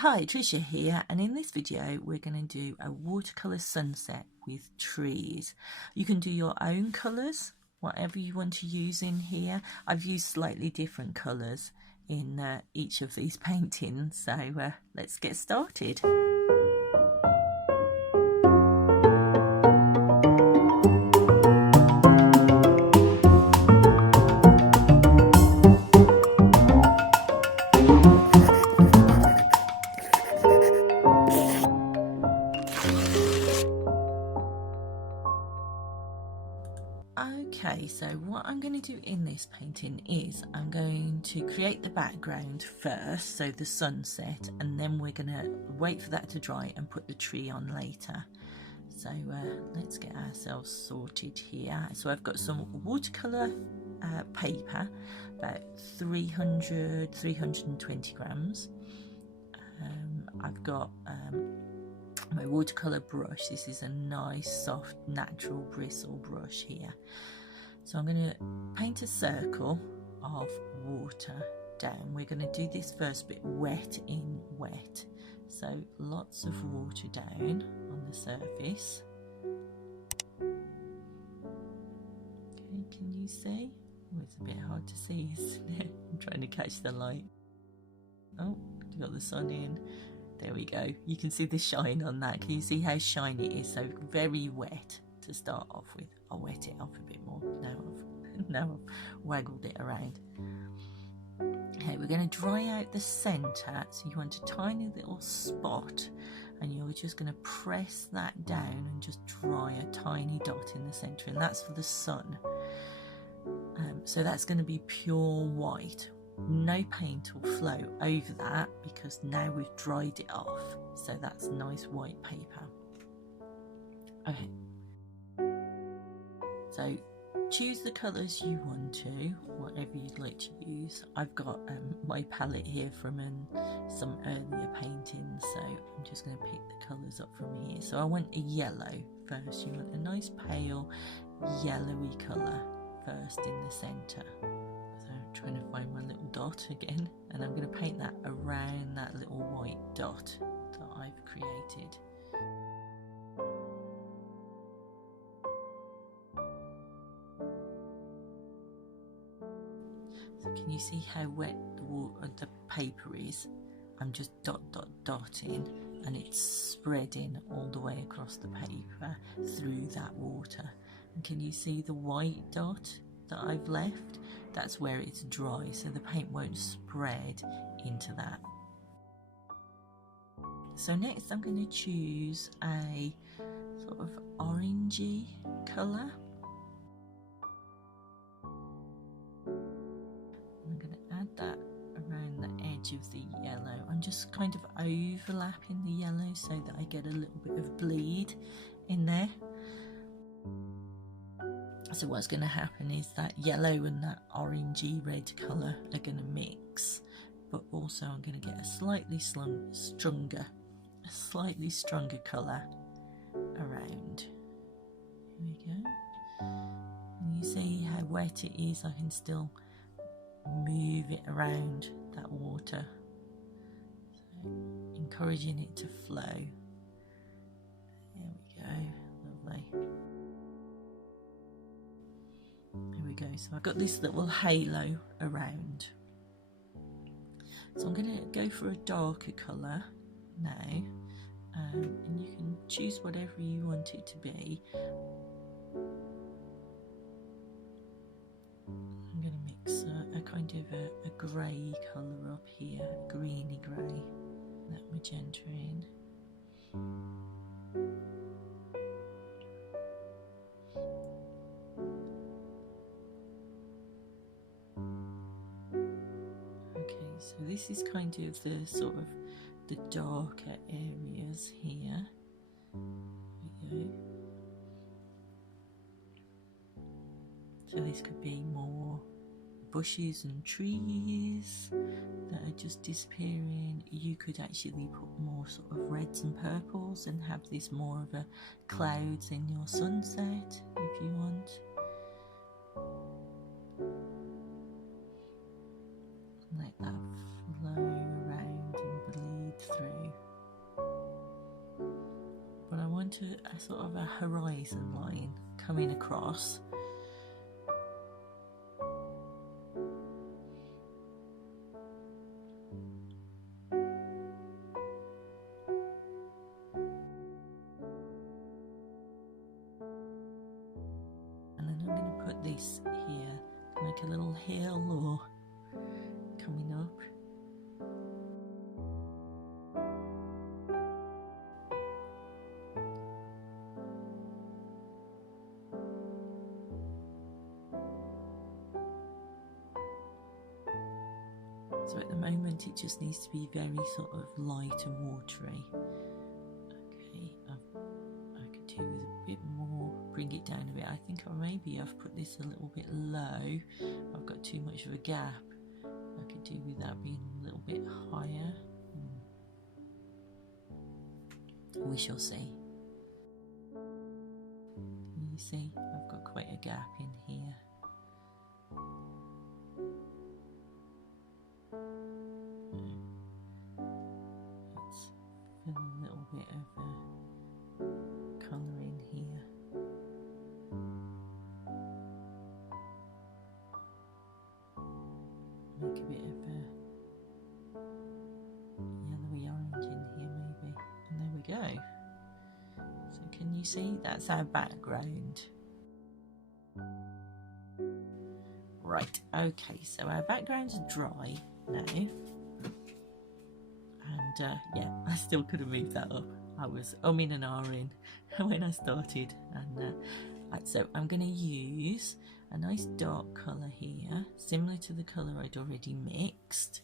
Hi, Tricia here, and in this video we're going to do a watercolour sunset with trees. You can do your own colours, whatever you want to use in here. I've used slightly different colours in each of these paintings, so let's get started. Okay, so what I'm going to do in this painting is I'm going to create the background first, so the sunset, and then we're going to wait for that to dry and put the tree on later. So let's get ourselves sorted here. So I've got some watercolour paper, about 320 grams. I've got my watercolour brush. This is a nice soft natural bristle brush here. So I'm going to paint a circle of water down. We're going to do this first bit wet in wet. So lots of water down on the surface. Okay, can you see? Oh, it's a bit hard to see, isn't it? I'm trying to catch the light. Oh, got the sun in. There we go. You can see the shine on that. Can you see how shiny it is? So very wet to start off with. I'll wet it off a bit more. Now I've waggled it around. Okay, we're going to dry out the centre. So you want a tiny little spot, and you're just going to press that down and just dry a tiny dot in the centre, and that's for the sun. So that's going to be pure white. No paint will flow over that because now we've dried it off, so that's nice white paper. Okay, so choose the colours you want to, whatever you'd like to use. I've got my palette here from some earlier paintings, so I'm just going to pick the colours up from here. So I want a yellow first. You want a nice pale yellowy colour first in the centre. Trying to find my little dot again, and I'm going to paint that around that little white dot that I've created. So can you see how wet the paper is? I'm just dotting, and it's spreading all the way across the paper through that water. And can you see the white dot that I've left? That's where it's dry, so the paint won't spread into that. So next I'm going to choose a sort of orangey colour. I'm going to add that around the edge of the yellow. I'm just kind of overlapping the yellow so that I get a little bit of bleed in there. So what's going to happen is that yellow and that orangey red colour are going to mix, but also I'm going to get a slightly stronger colour around. Here we go. And you see how wet it is. I can still move it around that water, so encouraging it to flow. There we go, lovely. There we go, so I've got this little halo around. So I'm going to go for a darker colour now, and you can choose whatever you want it to be. I'm going to mix a kind of a grey colour up here, a greeny grey, that magenta in. So this is kind of the sort of the darker areas here. There we go. So this could be more bushes and trees that are just disappearing. You could actually put more sort of reds and purples and have this more of a clouds in your sunset if you want. Let that flow around and bleed through. want a sort of a horizon line coming across. And then I'm going to put this here, like a little hill or coming up. So at the moment it just needs to be very sort of light and watery. Okay, I could do with a bit more, bring it down a bit. I think maybe I've put this a little bit low. I've got too much of a gap. I could do with that being a little bit higher. We shall see. You see, I've got quite a gap in here. Let's fill a little bit of colour in here. Make a bit of a yellowy orange in here maybe. And there we go. So can you see? That's our background. Right, okay, so our background's dry now. And yeah, I still could have moved that up. I was umming and ahhing when I started. And right, so I'm going to use a nice dark colour here, similar to the colour I'd already mixed.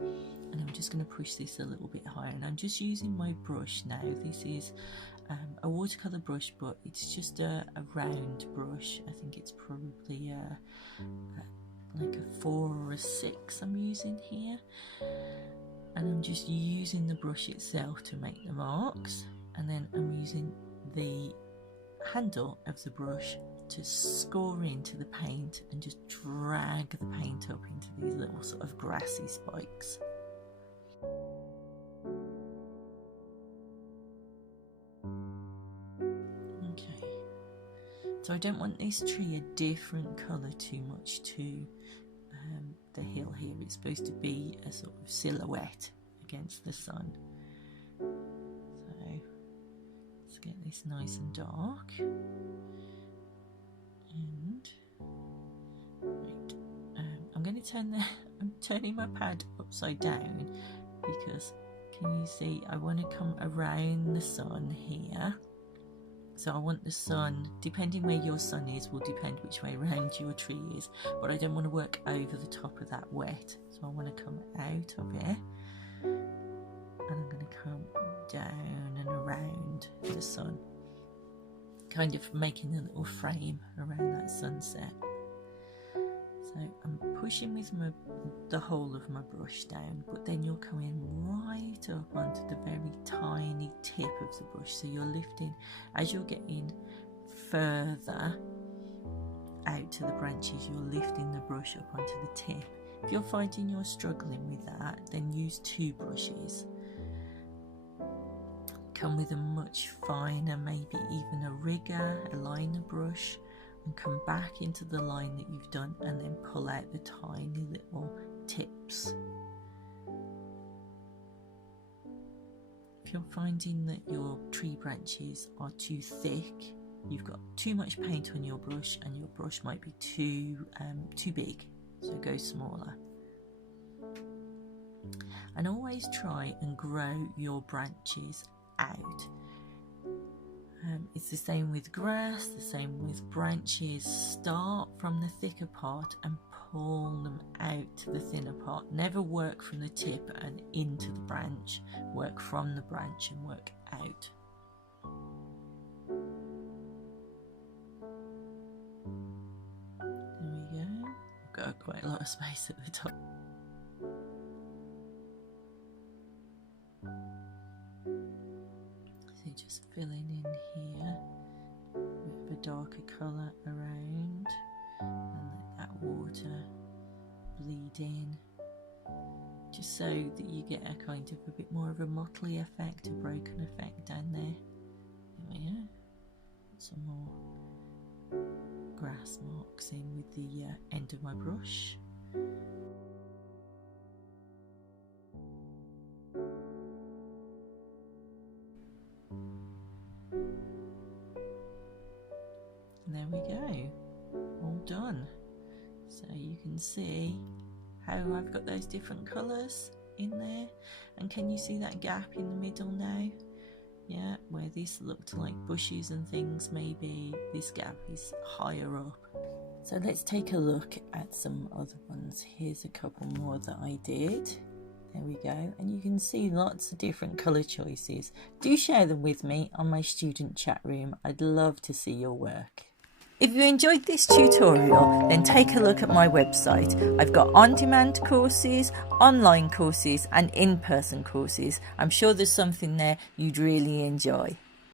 And I'm just going to push this a little bit higher. And I'm just using my brush now. This is a watercolour brush, but it's just a round brush. I think it's probably like a 4 or a 6 I'm using here. And I'm just using the brush itself to make the marks, and then I'm using the handle of the brush to score into the paint and just drag the paint up into these little sort of grassy spikes. Okay, so I don't want this tree a different colour too much to the hill here. It's supposed to be a sort of silhouette against the sun. So let's get this nice and dark. And right, I'm going to I'm turning my pad upside down because can you see I want to come around the sun here. So I want the sun, depending where your sun is, will depend which way around your tree is. But I don't want to work over the top of that wet. So I want to come out of it. And I'm going to come down and around the sun. Kind of making a little frame around that sunset. So I'm pushing with the whole of my brush down, but then you're coming right up onto the very tiny tip of the brush. So you're lifting, as you're getting further out to the branches, you're lifting the brush up onto the tip. If you're finding you're struggling with that, then use 2 brushes. Come with a much finer, maybe even a rigger, a liner brush, and come back into the line that you've done and then pull out the tiny little tips. If you're finding that your tree branches are too thick, you've got too much paint on your brush and your brush might be too big, so go smaller. And always try and grow your branches out. It's the same with grass, the same with branches. Start from the thicker part and pull them out to the thinner part. Never work from the tip and into the branch. Work from the branch and work out. There we go. I've got quite a lot of space at the top. So just filling in here, a bit of a darker colour around, and let that water bleed in, just so that you get a kind of a bit more of a mottly effect, a broken effect down there. There we go. Some more grass marks in with the end of my brush. And there we go, all done. So you can see how I've got those different colours in there, and can you see that gap in the middle now? Yeah, where this looked like bushes and things, maybe this gap is higher up. So let's take a look at some other ones. Here's a couple more that I did. There we go, and you can see lots of different colour choices. Do share them with me on my student chat room. I'd love to see your work. If you enjoyed this tutorial, then take a look at my website. I've got on-demand courses, online courses and in-person courses. I'm sure there's something there you'd really enjoy.